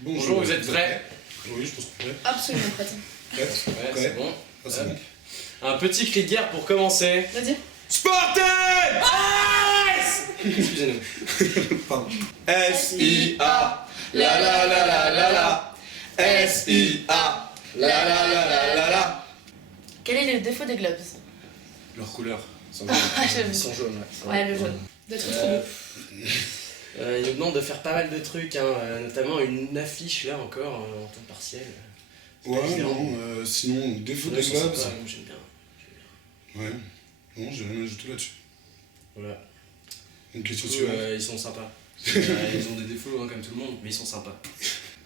Bonjour, vous êtes prêts? Oui, je pense qu'on est prêt. Absolument prête. Prêt? Ouais, c'est bon. Ah, c'est bon. Un petit cri de guerre pour commencer. Vas-y. Sporting! Excusez-nous. Pardon. S-I-A, la la la la la la. S-I-A, la la la la la la. Quel est le défaut des globes? Leur couleur. Ils sont jaunes. J'aime. Ils sont jaunes, ouais. Ouais, le jaune. D'être trop beau. Il nous demande de faire pas mal de trucs, hein, notamment une affiche là encore en temps partiel. Ouais, non, sinon, défaut des globes. J'aime bien. Ouais, non, j'ai rien ajouté là-dessus. Voilà. Une question Du coup, suivante. ils sont sympas. Ils ont des défauts hein, comme tout le monde, mais ils sont sympas.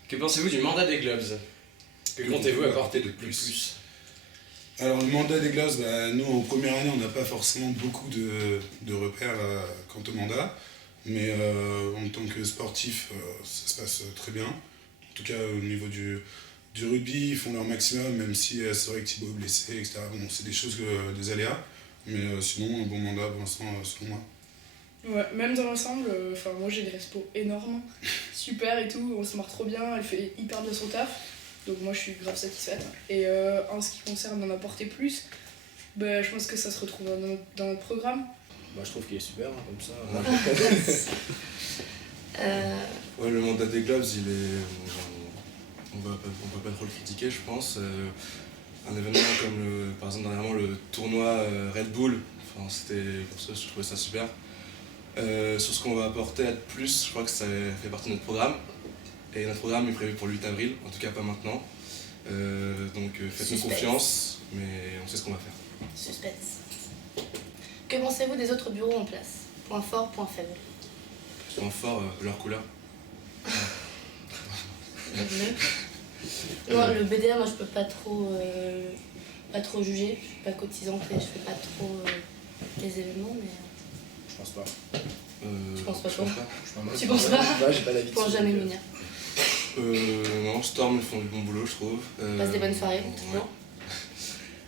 Que pensez-vous du mandat des Globes? Que comptez-vous apporter de plus? Alors, le mandat des globes, bah, nous, en première année, on n'a pas forcément beaucoup de repères quant au mandat. Mais en tant que sportif, ça se passe très bien. En tout cas, au niveau du rugby, ils font leur maximum, même si c'est vrai que Thibaut est blessé, etc. Bon, c'est des choses, des aléas. Mais sinon, un bon mandat pour l'instant, selon moi. Ouais, même dans l'ensemble, moi j'ai des respos énormes, super et tout, on se marre trop bien, elle fait hyper bien son taf, donc moi je suis grave satisfaite. Et en ce qui concerne d'en apporter plus, bah, je pense que ça se retrouve dans notre programme. Bah, je trouve qu'il est super, hein, comme ça. Ouais, le mandat des Globes, il est. On va pas trop le critiquer, je pense. Un événement comme par exemple dernièrement le tournoi Red Bull, enfin, c'était pour ça je trouvais ça super. Sur ce qu'on va apporter à de plus, je crois que ça fait partie de notre programme. Et notre programme est prévu pour le 8 avril, en tout cas pas maintenant. Donc faites-nous Suspense. confiance, mais on sait ce qu'on va faire. Suspense. Que pensez-vous des autres bureaux en place? Point fort, point faible. Point fort, leur couleur. Non, le BDA, moi je peux pas trop juger, je suis pas cotisante et je fais pas trop les événements, mais Je pense pas. Je pense pas, je toi. Je Tu penses pas? Bah, j'ai pas d'avis. je pense jamais m'unir. Non, Storm ils font du bon boulot, je trouve. Passe des bonnes soirées, ouais. toujours.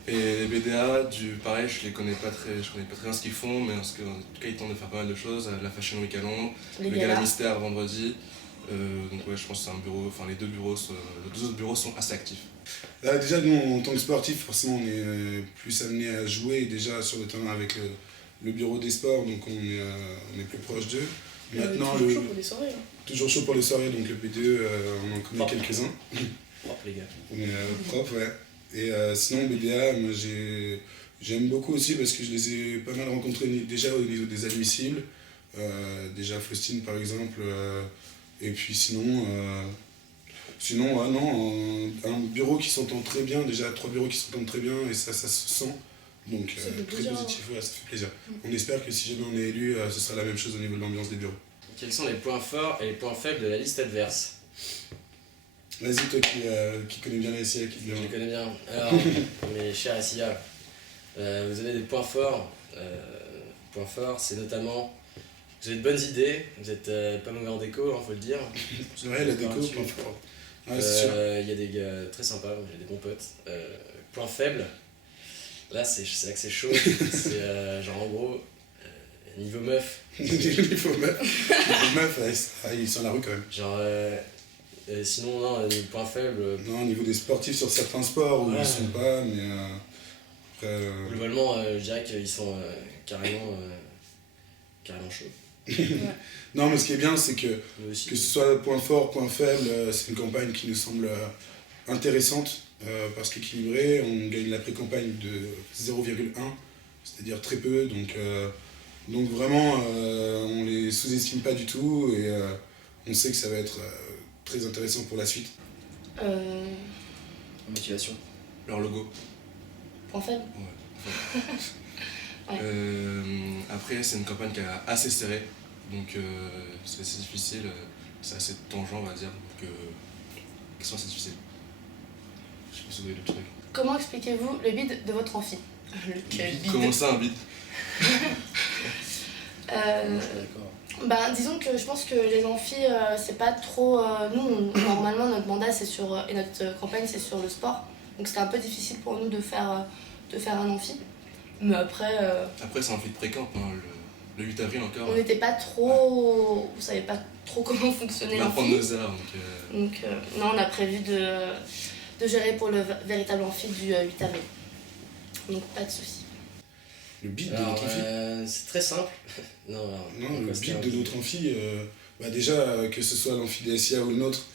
Et les BDA, pareil, je connais pas très bien ce qu'ils font, mais en tout cas ils tentent de faire pas mal de choses. La Fashion Week à Londres, Les le Gala galas. Mystère vendredi. Donc ouais, je pense que c'est un bureau, enfin les deux autres bureaux sont assez actifs. Déjà, nous, en tant que sportifs, forcément, on est plus amené à jouer déjà sur le terrain avec le bureau des sports, donc on est plus proche d'eux. Maintenant, Toujours chaud pour des soirées. Hein. toujours chaud pour les soirées, donc le BDE, on en connaît Propre. quelques-uns. Propre, les gars. On est propre, ouais. Et sinon, BDA, moi j'aime beaucoup aussi parce que je les ai pas mal rencontrés déjà au niveau des admissibles. Déjà Faustine par exemple. Et puis sinon, ouais, non, un bureau qui s'entend très bien, déjà 3 bureaux qui s'entendent très bien et ça se sent. Donc Ça fait très plaisir. positif, ouais, ça fait plaisir. On espère que si jamais on est élu, ce sera la même chose au niveau de l'ambiance des bureaux. Quels sont les points forts et les points faibles de la liste adverse? Vas-y, toi qui connais bien la SIA, qui Je les connais bien. Alors, mes chers SIA, vous avez des points forts. Points forts, c'est notamment, vous avez de bonnes idées, vous êtes pas mauvais en déco, faut le dire. C'est vrai, la déco, Là-dessus. pas fort. Ouais, c'est sûr. Il y a des gars très sympas, j'ai des bons potes. Point faible, là c'est là que c'est chaud, c'est genre en gros, niveau meuf, Il faut meuf, ouais, ils sont à la rue quand même. genre sinon non, point faible, Non, au niveau des sportifs sur certains sports où Ouais. ils sont pas, mais après. globalement je dirais qu'ils sont carrément chauds. Non, mais ce qui est bien, c'est que Nous aussi. ce soit point fort, point faible, c'est une campagne qui nous semble intéressante parce qu'équilibrée. On gagne la pré-campagne de 0,1, c'est-à-dire très peu. Donc vraiment, on les sous-estime pas du tout et on sait que ça va être très intéressant pour la suite. Motivation. Leur logo. Point faible. Ouais. Après, c'est une campagne qui est assez serrée, donc c'est assez difficile, c'est assez tangent, on va dire, donc question assez difficile. Je sais pas si vous avez d'autres trucs. Comment expliquez-vous le bide de votre amphi? Lequel bide? Comment ça, un bide? Je suis d'accord. Ben, disons que je pense que les amphis, c'est pas trop. Normalement, notre mandat et notre campagne, c'est sur le sport. Donc, c'était un peu difficile pour nous de faire un amphi. Mais après. Après, c'est un vide fréquent, hein, le Le 8 avril encore. On n'était pas trop... On savait pas trop comment fonctionnait On va apprendre l'amphi. nos erreurs. Donc non, on a prévu de gérer pour le véritable amphi du 8 avril. Donc pas de soucis. Le beat de Alors, notre amphi. c'est très simple. Non, alors, Non, pourquoi le c'était beat un de notre amphi, bah déjà, que ce soit l'amphi des SIA ou le nôtre,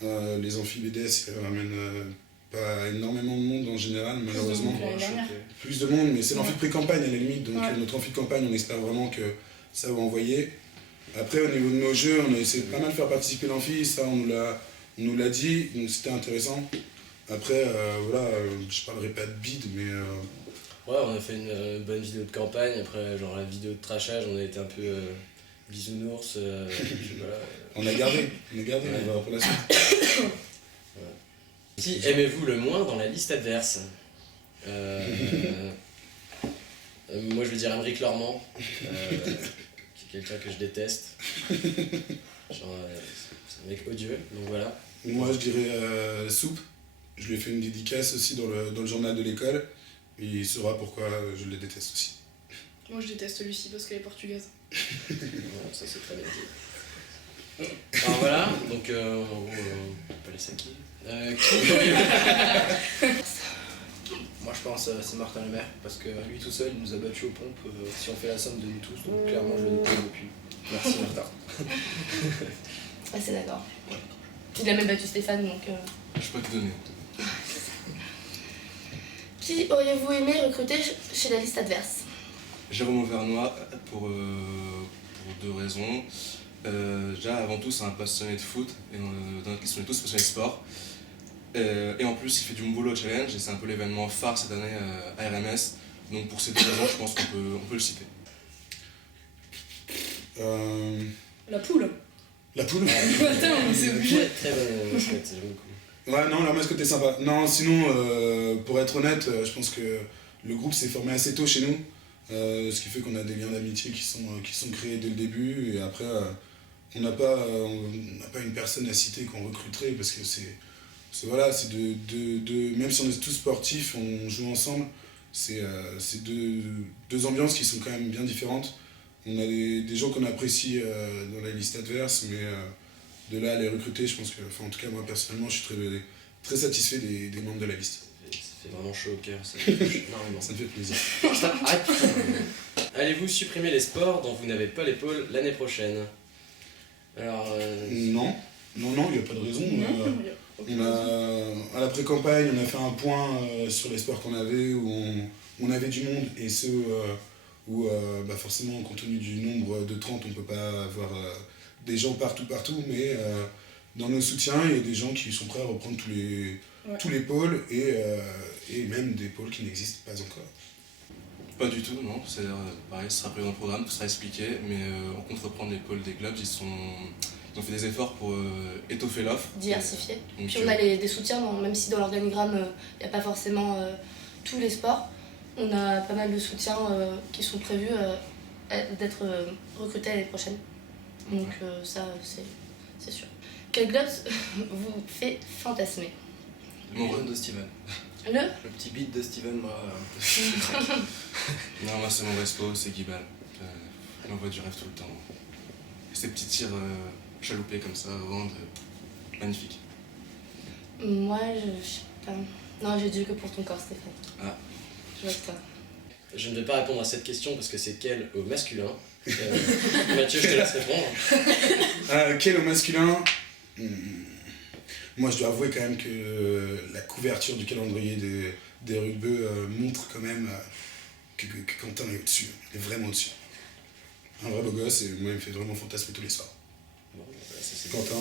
les amphis BDS ramènent pas énormément de monde en général, malheureusement. Donc, l'année dernière. Plus de monde, mais c'est l'amphi de pré-campagne à la limite, donc Ouais. notre amphi de campagne, on espère vraiment que ça va envoyer. Après, au niveau de nos jeux, on a essayé de pas mal faire participer l'amphi, ça on nous l'a dit, donc c'était intéressant. Après, voilà, je parlerai pas de bid, mais Ouais, on a fait une bonne vidéo de campagne. Après, genre la vidéo de trashage, on a été un peu bisounours. Je sais pas. on a gardé, on Ouais. va pour la suite. Qui aimez-vous le moins dans la liste adverse Moi, je vais dire Aymeric Lormand, qui est quelqu'un que je déteste. Genre, c'est un mec odieux, donc voilà. Moi, je dirais Soupe. Je lui ai fait une dédicace aussi dans le journal de l'école. Et il saura pourquoi je le déteste aussi. Moi je déteste Lucie parce qu'elle est portugaise. Voilà, ça c'est très bien dit. Alors voilà, donc en gros, on peut laisser qui Moi je pense c'est Martin Lemaire parce que lui tout seul il nous a battu aux pompes si on fait la somme de nous tous, donc clairement je le déteste depuis. Merci Martin. Ah, c'est d'accord. Il a même battu Stéphane, donc... Je peux te donner. Qui auriez-vous aimé recruter chez la liste adverse? Jérôme Auvernois pour deux raisons. Déjà, avant tout, c'est un passionné de foot, et dans notre liste, on est tous passionnés de sport. Et en plus, il fait du Mbolo Challenge, et c'est un peu l'événement phare cette année à RMS. Donc pour ces deux raisons, je pense qu'on peut le citer. La poule. La poule. Attends, mais c'est obligé. Très bonne mascotte, j'aime beaucoup. Ouais, non, leur mascotte est sympa. Non, sinon, pour être honnête, je pense que le groupe s'est formé assez tôt chez nous. Ce qui fait qu'on a des liens d'amitié qui sont créés dès le début. Et après, on n'a pas une personne à citer qu'on recruterait parce que voilà, c'est même si on est tous sportifs, on joue ensemble, c'est deux ambiances qui sont quand même bien différentes. On a des gens qu'on apprécie dans la liste adverse, mais de là à les recruter, je pense que, enfin en tout cas moi personnellement, je suis très satisfait des membres de la liste. Ça fait vraiment chaud au cœur, ça me touche énormément. Ça me fait plaisir. Arrête, putain. Allez-vous supprimer les sports dont vous n'avez pas l'épaule l'année prochaine? Alors, Non, il n'y a pas de raison. Non, il y a aucune raison. À la pré-campagne, on a fait un point sur les sports qu'on avait, où on avait du monde, et ceux où bah forcément, compte tenu du nombre de 30, on ne peut pas avoir des gens partout, mais dans nos soutiens, il y a des gens qui sont prêts à reprendre tous les pôles, et même des pôles qui n'existent pas encore. Pas du tout, non. C'est pareil, ce sera prévu dans le programme, tout sera expliqué, mais on compte reprendre les pôles des clubs. Ils ont fait des efforts pour étoffer l'offre. Diversifié. Donc, Puis on a des soutiens, même si dans l'organigramme, il n'y a pas forcément tous les sports. On a pas mal de soutiens qui sont prévus d'être recrutés l'année prochaine. Donc ça, c'est sûr. Quel globe vous fait fantasmer? Mon Le de Steven. Le Le petit beat de Steven, moi. Non, moi c'est mon respo, c'est Guibal. Il envoie du rêve tout le temps. Et ces petits tirs chaloupés comme ça au vent, magnifique. Moi, je sais pas. Non, j'ai dit que pour ton corps, Stéphane. Ah. Je vois que toi. je ne vais pas répondre à cette question parce que c'est quel au masculin. Mathieu, je te laisse répondre. Quel au masculin? Moi, je dois avouer quand même que la couverture du calendrier des rugby montre quand même que Quentin est au-dessus. Il est vraiment au-dessus. Un vrai beau gosse, et moi, il me fait vraiment fantasmer tous les soirs. Bon, bah, ça, c'est Quentin.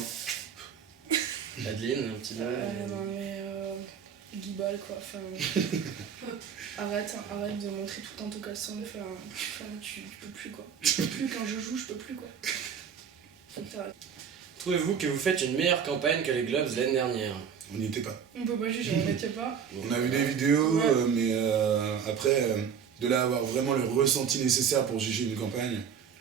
Adeline, un petit mot. Non mais Guibal quoi, enfin arrête de montrer tout le temps ton caleçon, enfin, tu peux plus quoi. Je peux plus quand je joue, je peux plus quoi. Faut que t'arrêtes. Trouvez-vous que vous faites une meilleure campagne que les Globes l'année dernière? On n'y était pas. On peut pas juger, on n'était pas. On a vu des vidéos, Ouais. mais après, de là à avoir vraiment le ressenti nécessaire pour juger une campagne,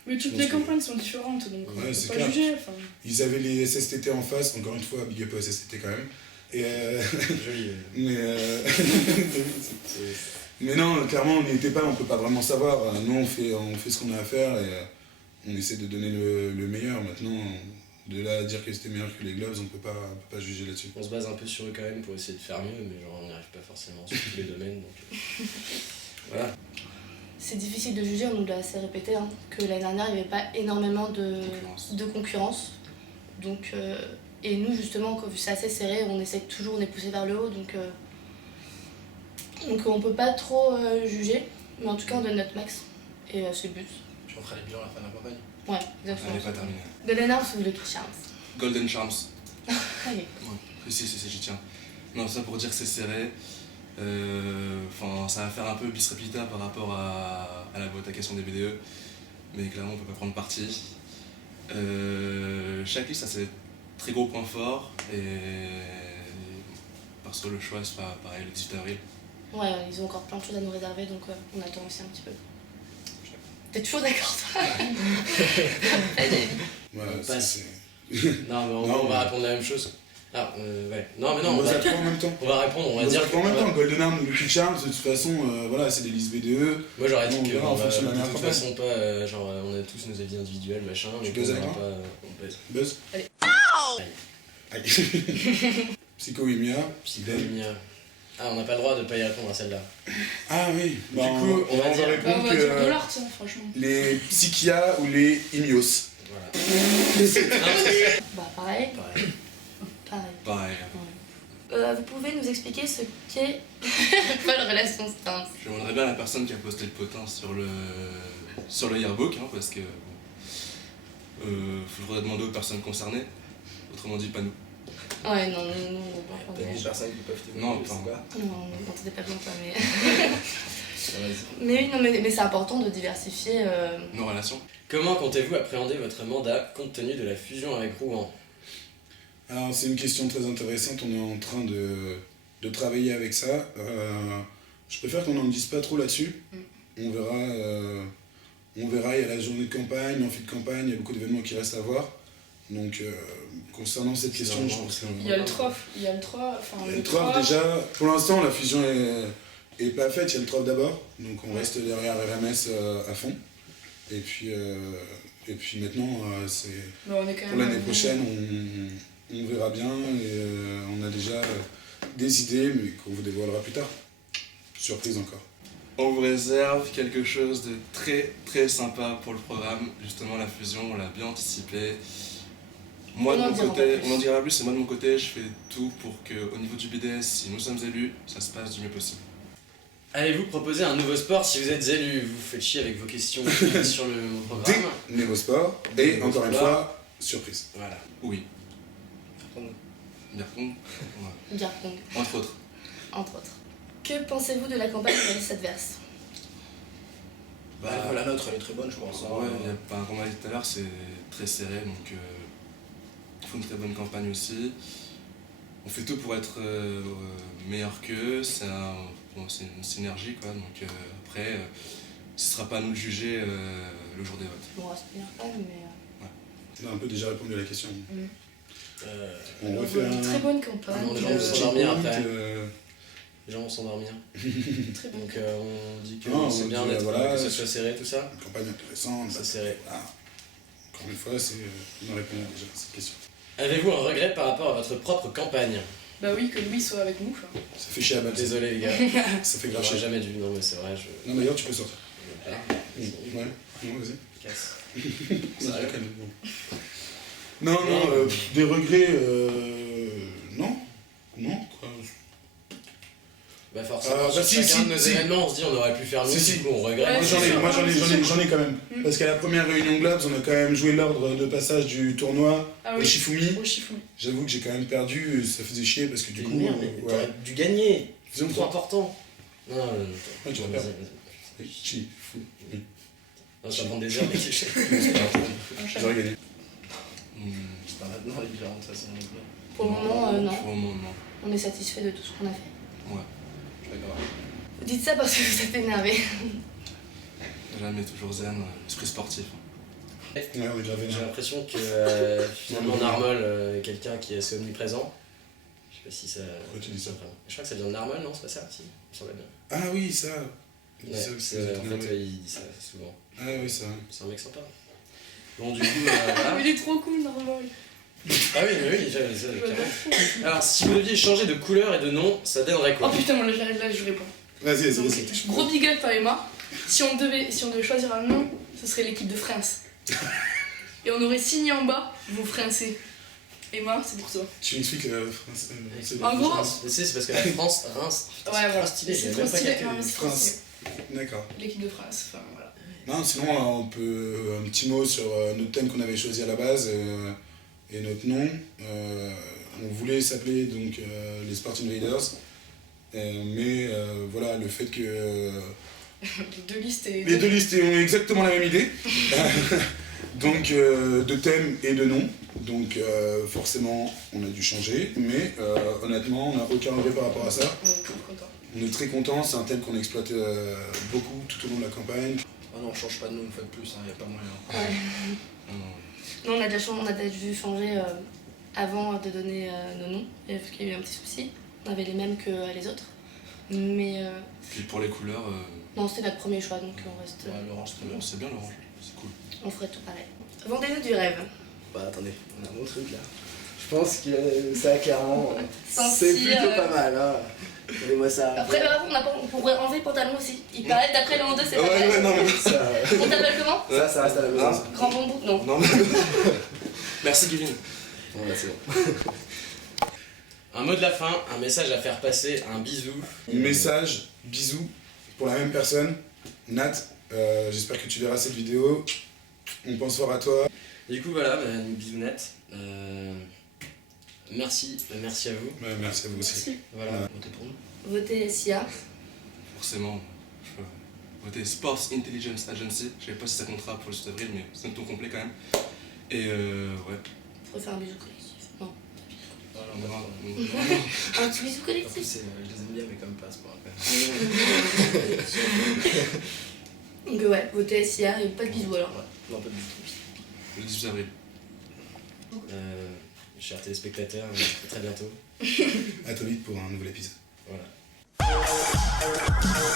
Mais toutes les campagnes sont différentes, donc Ouais, on c'est peut pas clair. juger. Enfin, ils avaient les SSTT en face, encore une fois, big up au SSTT quand même. Et, Joli. mais Mais non, clairement, on n'y était pas, on peut pas vraiment savoir. Nous, on fait ce qu'on a à faire et on essaie de donner le meilleur. Maintenant, de là à dire que c'était meilleur que les Gloves, on peut pas juger là-dessus. On se base un peu sur eux quand même pour essayer de faire mieux, mais genre on n'y arrive pas forcément sur tous les domaines. Donc, voilà. C'est difficile de juger, on nous l'a assez répété, hein, que l'année dernière, il n'y avait pas énormément de concurrence. Donc, et nous, justement, vu que c'est assez serré, on essaie toujours, on est poussé vers le haut. Donc on peut pas trop juger, mais en tout cas, on donne notre max. Et c'est le but. Tu feras les bilans à la fin de la campagne. Ouais, Elle n'est exactement. pas terminée. Golden Arms ou Lucky Charms? Golden Charms. Allez. Ouais. Si, j'y tiens. Non, ça pour dire que c'est serré. Enfin, ça va faire un peu bis repetita par rapport à la boîte à questions des BDE, mais clairement on peut pas prendre parti. Chaque liste a ses très gros points forts et parce que le choix sera pareil le 18 avril. Ouais, ils ont encore plein de choses à nous réserver, donc on attend aussi un petit peu. T'es toujours d'accord, toi? Allez. Ouais, On ça, passe. c'est... Non, mais en Non, gros, on va mais- répondre la même chose. Ah, ouais. Non, mais non, on on bosse va, à trois en même temps. on va répondre, on va On bosse dire. à trois en même ouais. temps. Golden Arm ou Lucky Charms, de toute façon, voilà, c'est des listes BDE. Moi j'aurais dit On que verra en on va, fonction de la de meilleure toute campagne. façon pas, genre on a tous nos avis individuels, machin, Tu donc buzz on avec va moi pas. On buzz. Buzz. Allez. Aïe. Psycho Imia. Psycholimia. Ah, on n'a pas le droit de pas y répondre à celle-là. Ah oui, Du coup, on va dire- Bah, répondre on va dire que dollar, tiens, franchement. les Psychia ou les Imios. Voilà. Bah, pareil. Pareil. Pareil. Pareil. Vous pouvez nous expliquer ce qu'est Folle Relation Stance? Je demanderais bien à la personne qui a posté le potin sur le yearbook, hein, parce que faudrait demander aux personnes concernées, autrement dit pas nous. Ouais, non, nous, on T'as est... des personnes qui peuvent témoigner, Non, je sais enfin, pas. Non, on n'entendait pas bien quoi, mais... Vas-y. Mais oui, non, mais c'est important de diversifier. Nos relations. Comment comptez-vous appréhender votre mandat compte tenu de la fusion avec Rouen? Alors c'est une question très intéressante, on est en train de travailler avec ça. Je préfère qu'on n'en dise pas trop là-dessus. On verra, il y a la journée de campagne, l'amphi de campagne, il y a beaucoup d'événements qui restent à voir. Donc concernant cette question, je pense que... Il y a le trophée, enfin Il y a le trophée déjà, pour l'instant la fusion est pas faite, il y a le trophée d'abord, donc on reste derrière RMS à fond. Et puis maintenant, c'est Mais on est quand même. pour l'année prochaine, on verra bien et on a déjà des idées, mais qu'on vous dévoilera plus tard. Surprise encore. On vous réserve quelque chose de très très sympa pour le programme. Justement, la fusion, on l'a bien anticipé. Moi, de On en mon dira côté, pas plus. on en dira plus, et moi de mon côté, je fais tout pour qu'au niveau du BDS, si nous sommes élus, ça se passe du mieux possible. Allez-vous proposer un nouveau sport si vous êtes élu? Vous faites chier avec vos questions sur le programme. Des Névosport et Des encore une Névosport. fois, surprise. Voilà. Oui. Bien con. Bien Pong, Entre autres. entre autres. Que pensez-vous de la campagne de la liste adverse? Bah, la nôtre, elle est très bonne, je pense. Ouais, comme on l'a dit tout à l'heure, c'est très serré, donc il faut une très bonne campagne aussi. On fait tout pour être meilleur qu'eux, c'est une synergie quoi, donc après, ce sera pas à nous de juger le jour des votes. Bon, on reste bien quand même, mais... On a un peu déjà répondu à la question. On On refait veut une très un... bonne campagne. Non, les gens un vont petit s'endormir compte, après. Les gens vont s'endormir. Très bonne. Donc on dit que Non, c'est on bien dit, d'être, voilà, que ça soit serré, tout ça. Une campagne intéressante. C'est serré. Voilà. Encore une fois, on a répondu déjà à cette question. Avez-vous un regret par rapport à votre propre campagne? Bah oui, que Louis soit avec nous. Enfin. Ça fait chier à battre. Désolé les gars, Ça fait j'aurais grave chier. jamais dû. Non mais c'est vrai, je... Non, d'ailleurs, tu peux sortir. Voilà, Ouais, non, vas-y. casse. Non, Sérieux non, des regrets, non. Non, quoi. Bah forcément, Bah, sur si, chacun si, de nos si. événements, on se dit on aurait pu faire mieux, Si, si. du coup on regrette. Ouais, Moi, c'est j'en ai quand même. Parce qu'à la première réunion Globes, on a quand même joué l'ordre de passage du tournoi Ah au oui, Shifumi. au Shifumi. J'avoue que j'ai quand même perdu, ça faisait chier parce que du T'es coup. une merde, mais ouais. t'aurais dû gagner. Disons C'est quoi. trop important. Non, Ouais, tu vas vas-y, perdre. vas-y. Chi, fou. Non, ça va prendre des heures, mais Un chat. J'aurais gagné. C'est pas maintenant les bilans, de toute façon. donc, Pour le moment, non. Pour le moment, non. On est satisfait de tout ce qu'on a fait. je suis d'accord. Vous dites ça parce que vous êtes énervé. Jamais toujours zen, esprit sportif. Ouais, on est déjà j'ai vénère. l'impression que finalement Narmol est quelqu'un qui est assez omniprésent. Je sais sais pas si ça. Pourquoi tu dis ça? Je crois que ça vient de Narmon, non? C'est pas ça? Si, il me semble bien. Ah oui, ça. Ouais, Ça, en fait, il dit ça souvent. Ah oui, ça. C'est un mec sympa. Bon, du coup, voilà. Il est trop cool, normalement. Ah oui, mais oui, carrément. Alors, si vous deviez changer de couleur et de nom, ça donnerait Oh quoi? putain, moi là j'arrive là, je réponds. Vas-y, Donc, vas-y. gros big up à Emma. Si on devait choisir un nom, ce serait l'équipe de France. Et on aurait signé en bas vos Français. Emma, c'est pour toi. Tu m'expliques France. En gros, Tu sais, c'est parce que la France, Reims, ouais, voilà. stylé, C'est j'ai trop même pas stylé. capté. Non, mais c'est trop France. stylé. D'accord. L'équipe de France, enfin voilà. Non, sinon, on peut. Un petit mot sur notre thème qu'on avait choisi à la base et notre nom. On voulait s'appeler donc les Sport Invaders. Mais voilà, le fait que. Les deux listes et. Les deux listes ont exactement la même idée. Donc, de thème et de nom. Donc, forcément, on a dû changer. Mais honnêtement, on n'a aucun regret par rapport à ça. On est trop content. On est très contents. C'est un thème qu'on exploite beaucoup tout au long de la campagne. Ah non, on change pas de nom une fois de plus, il n'y a pas moyen. Ouais. Non, on a déjà dû changer avant de donner nos noms, vu qu'il y a eu un petit souci. On avait les mêmes que les autres. Mais Puis pour les couleurs, non, c'était notre premier choix, donc on reste. Ouais, l'orange, c'est bien. c'est bien l'orange, c'est cool. On ferait tout pareil. Vendez-nous du rêve. Bah attendez, on a un autre truc là. Je pense que ça, clairement, Sentir, c'est plutôt pas mal. Hein. Regardez-moi ça. Après, on pourrait enlever le pantalon aussi. Il paraît, d'après le 2, c'est pas Ouais, mal. non, mais Ça, On t'appelle comment? ça reste à la maison. Ça. Grand bambou? Non. Non, mais... Merci Kevin. Bon, bah, c'est bon. Un mot de la fin, un message à faire passer, un bisou. Message, bisous pour la même personne. Nat, j'espère que tu verras cette vidéo. On pense fort à toi. Du coup, voilà, bisounette. Merci à vous. Ouais, merci à vous aussi. Voilà, Ouais. votez pour nous. Votez SIA. Forcément, je peux voter Sports Intelligence Agency. Je sais pas si ça comptera pour le 7 avril, mais c'est un ton complet quand même. Et ouais. Faut faire un bisou collectif. Non. Non, Non, non, non, non. Un petit bisou Après, collectif. je les aime bien, mais comme pas à ce point. Donc ouais, votez SIA et pas de bisous alors. Non, pas du tout. le 18 avril. Chers téléspectateurs, à très bientôt. À très vite pour un nouvel épisode. Voilà.